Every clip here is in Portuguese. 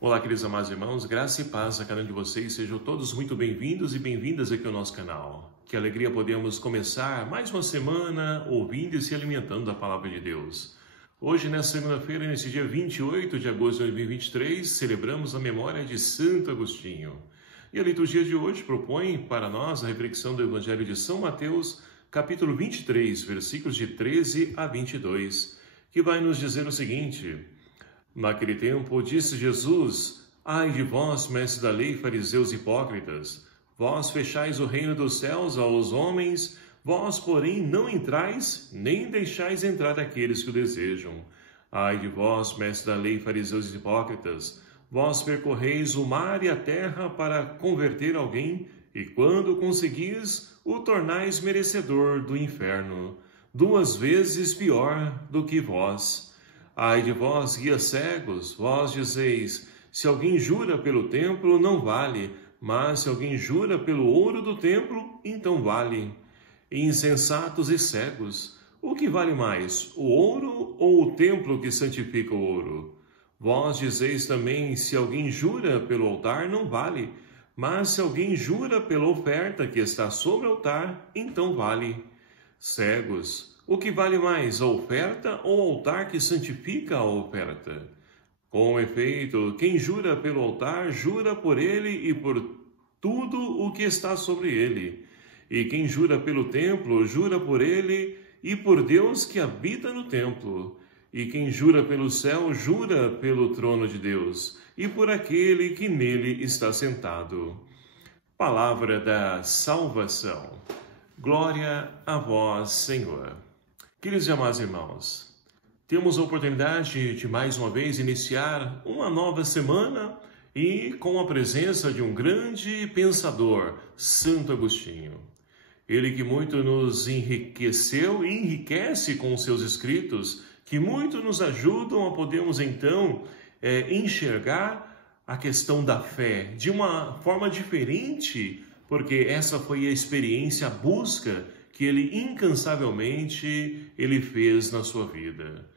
Olá, queridos amados irmãos, graça e paz a cada um de vocês, sejam todos muito bem-vindos e bem-vindas aqui ao nosso canal. Que alegria podemos começar mais uma semana ouvindo e se alimentando da Palavra de Deus. Hoje, nessa segunda-feira, nesse dia 28 de agosto de 2023, celebramos a memória de Santo Agostinho. E a liturgia de hoje propõe para nós a reflexão do Evangelho de São Mateus, capítulo 23, versículos de 13 a 22, que vai nos dizer o seguinte: Naquele tempo, disse Jesus: Ai de vós, mestres da lei, fariseus hipócritas! Vós fechais o reino dos céus aos homens, vós, porém, não entrais, nem deixais entrar aqueles que o desejam. Ai de vós, mestres da lei, fariseus hipócritas! Vós percorreis o mar e a terra para converter alguém, e quando conseguis, o tornais merecedor do inferno, 2 vezes pior do que vós. Ai de vós, guias cegos, vós dizeis: se alguém jura pelo templo, não vale, mas se alguém jura pelo ouro do templo, então vale. Insensatos e cegos, o que vale mais, o ouro ou o templo que santifica o ouro? Vós dizeis também: se alguém jura pelo altar, não vale, mas se alguém jura pela oferta que está sobre o altar, então vale. Cegos, o que vale mais, a oferta ou o altar que santifica a oferta? Com efeito, quem jura pelo altar, jura por ele e por tudo o que está sobre ele. E quem jura pelo templo, jura por ele e por Deus que habita no templo. E quem jura pelo céu, jura pelo trono de Deus e por aquele que nele está sentado. Palavra da salvação. Glória a vós, Senhor. Queridos e amados irmãos, temos a oportunidade de mais uma vez iniciar uma nova semana e com a presença de um grande pensador, Santo Agostinho. Ele que muito nos enriqueceu e enriquece com os seus escritos, que muito nos ajudam a podermos então enxergar a questão da fé de uma forma diferente, porque essa foi a experiência, a busca que ele incansavelmente fez na sua vida.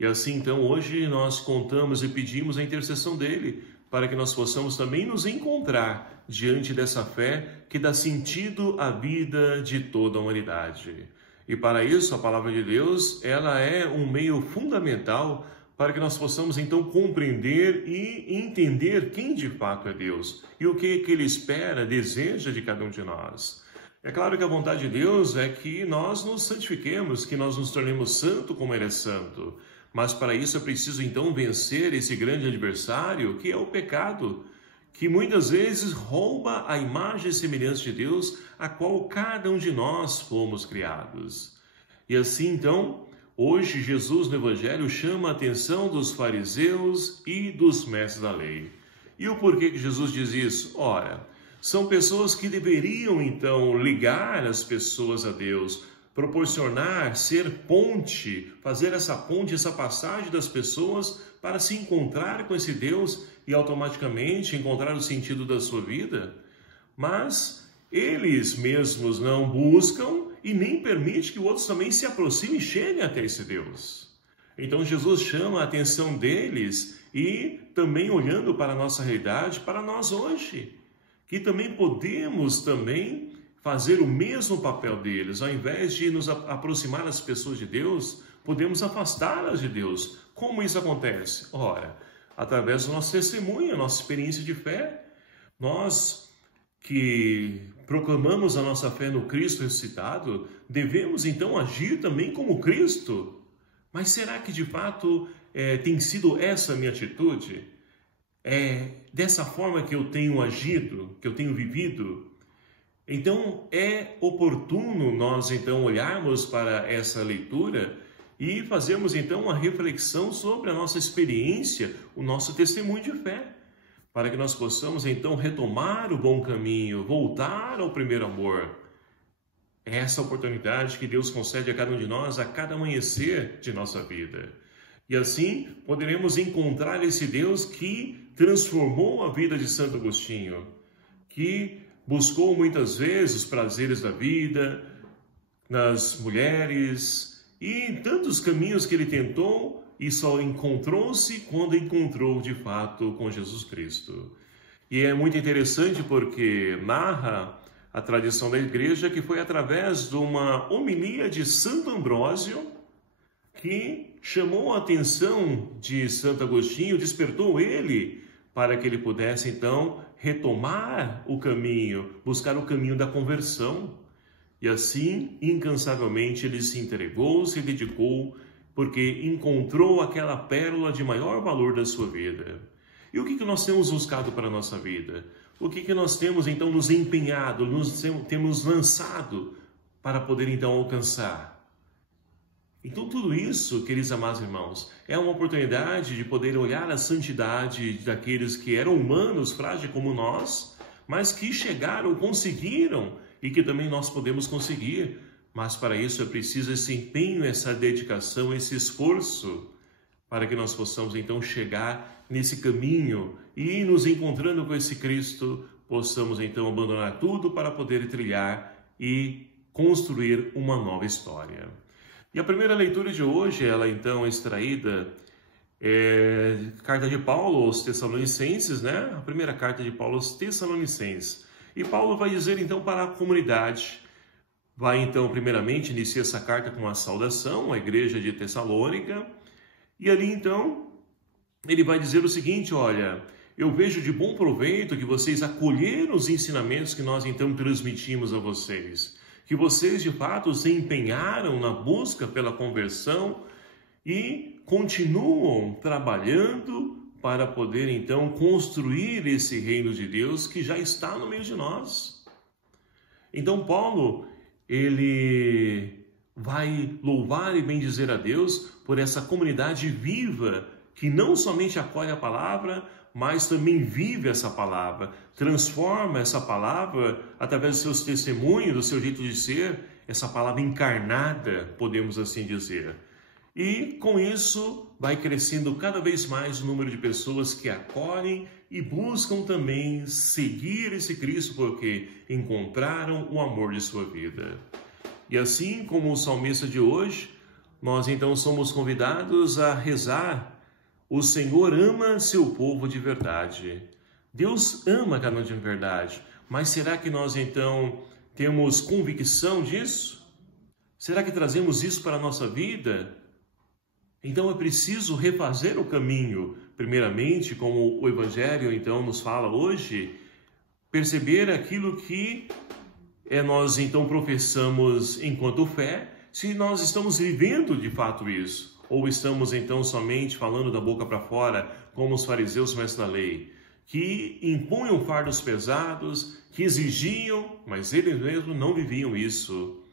E assim então hoje nós contamos e pedimos a intercessão dele para que nós possamos também nos encontrar diante dessa fé que dá sentido à vida de toda a humanidade. E para isso a palavra de Deus, ela é um meio fundamental para que nós possamos então compreender e entender quem de fato é Deus e o que ele espera, deseja de cada um de nós. É claro que a vontade de Deus é que nós nos santifiquemos, que nós nos tornemos santo como Ele é santo. Mas para isso é preciso então vencer esse grande adversário, que é o pecado, que muitas vezes rouba a imagem e semelhança de Deus, a qual cada um de nós fomos criados. E assim então, hoje Jesus no Evangelho chama a atenção dos fariseus e dos mestres da lei. E o porquê que Jesus diz isso? Ora, são pessoas que deveriam, então, ligar as pessoas a Deus, proporcionar, ser ponte, fazer essa ponte, essa passagem das pessoas para se encontrar com esse Deus e automaticamente encontrar o sentido da sua vida. Mas eles mesmos não buscam e nem permitem que outros também se aproximem e cheguem até esse Deus. Então Jesus chama a atenção deles e também olhando para a nossa realidade, para nós hoje, que também podemos também fazer o mesmo papel deles. Ao invés de nos aproximar das pessoas de Deus, podemos afastá-las de Deus. Como isso acontece? Ora, através do nosso testemunho, a nossa experiência de fé. Nós que proclamamos a nossa fé no Cristo ressuscitado, devemos então agir também como Cristo. Mas será que de fato tem sido essa a minha atitude? É dessa forma que eu tenho agido, que eu tenho vivido? Então é oportuno nós então olharmos para essa leitura e fazermos então uma reflexão sobre a nossa experiência, o nosso testemunho de fé, para que nós possamos então retomar o bom caminho, voltar ao primeiro amor. É essa oportunidade que Deus concede a cada um de nós a cada amanhecer de nossa vida. E assim poderemos encontrar esse Deus que transformou a vida de Santo Agostinho, que buscou muitas vezes os prazeres da vida, nas mulheres, e em tantos caminhos que ele tentou, e só encontrou-se quando encontrou de fato com Jesus Cristo. E é muito interessante porque narra a tradição da igreja que foi através de uma homilia de Santo Ambrósio que chamou a atenção de Santo Agostinho, despertou ele para que ele pudesse então retomar o caminho, buscar o caminho da conversão. E assim, incansavelmente, ele se entregou, se dedicou, porque encontrou aquela pérola de maior valor da sua vida. E o que nós temos buscado para a nossa vida? O que nós temos então nos empenhado, temos lançado para poder então alcançar? Então tudo isso, queridos amados irmãos, é uma oportunidade de poder olhar a santidade daqueles que eram humanos, frágeis como nós, mas que chegaram, conseguiram, e que também nós podemos conseguir. Mas para isso é preciso esse empenho, essa dedicação, esse esforço, para que nós possamos então chegar nesse caminho e nos encontrando com esse Cristo, possamos então abandonar tudo para poder trilhar e construir uma nova história. E a primeira leitura de hoje, ela então é extraída, carta de Paulo aos Tessalonicenses, né? A primeira carta de Paulo aos Tessalonicenses. E Paulo vai dizer então para a comunidade, vai então primeiramente iniciar essa carta com uma saudação à igreja de Tessalônica, e ali então ele vai dizer o seguinte: olha, eu vejo de bom proveito que vocês acolheram os ensinamentos que nós então transmitimos a vocês, que vocês de fato se empenharam na busca pela conversão e continuam trabalhando para poder então construir esse reino de Deus que já está no meio de nós. Então Paulo, ele vai louvar e bendizer a Deus por essa comunidade viva que não somente acolhe a palavra, mas também vive essa palavra, transforma essa palavra através dos seus testemunhos, do seu jeito de ser, essa palavra encarnada, podemos assim dizer. E com isso vai crescendo cada vez mais o número de pessoas que acolhem e buscam também seguir esse Cristo porque encontraram o amor de sua vida. E assim como o salmista de hoje, nós então somos convidados a rezar: o Senhor ama seu povo de verdade. Deus ama cada um de verdade. Mas será que nós então temos convicção disso? Será que trazemos isso para a nossa vida? Então é preciso refazer o caminho. Primeiramente, como o Evangelho então nos fala hoje, perceber aquilo que nós então professamos enquanto fé, se nós estamos vivendo de fato isso. Ou estamos então somente falando da boca para fora, como os fariseus mestres da lei, que impunham fardos pesados, que exigiam, mas eles mesmos não viviam isso.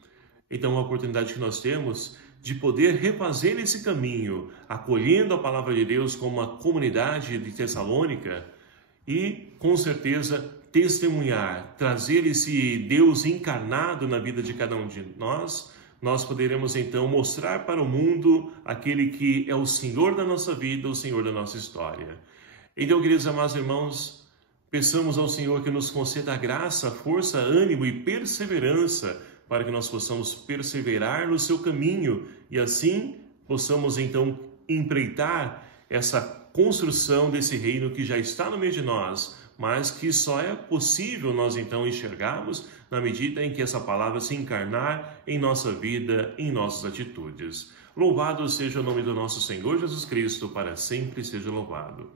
Então a oportunidade que nós temos de poder refazer esse caminho, acolhendo a palavra de Deus como uma comunidade de Tessalônica e, com certeza, testemunhar, trazer esse Deus encarnado na vida de cada um de nós poderemos então mostrar para o mundo aquele que é o Senhor da nossa vida, o Senhor da nossa história. Então, queridos amados irmãos, peçamos ao Senhor que nos conceda graça, força, ânimo e perseverança para que nós possamos perseverar no seu caminho e assim possamos então empreitar essa construção desse reino que já está no meio de nós, mas que só é possível nós então enxergarmos na medida em que essa palavra se encarnar em nossa vida, em nossas atitudes. Louvado seja o nome do nosso Senhor Jesus Cristo, para sempre seja louvado.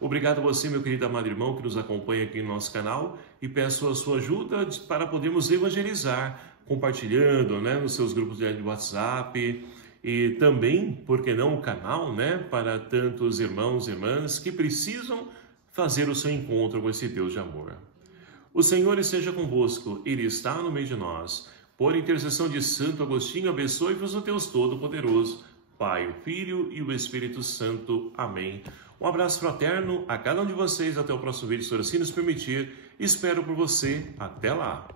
Obrigado a você, meu querido amado irmão, que nos acompanha aqui no nosso canal, e peço a sua ajuda para podermos evangelizar, compartilhando, nos seus grupos de WhatsApp, e também, por que não, o canal, para tantos irmãos e irmãs que precisam fazer o seu encontro com esse Deus de amor. O Senhor esteja convosco, Ele está no meio de nós. Por intercessão de Santo Agostinho, abençoe-vos o Deus Todo-Poderoso, Pai, o Filho e o Espírito Santo. Amém. Um abraço fraterno a cada um de vocês. Até o próximo vídeo, se assim nos permitir. Espero por você. Até lá.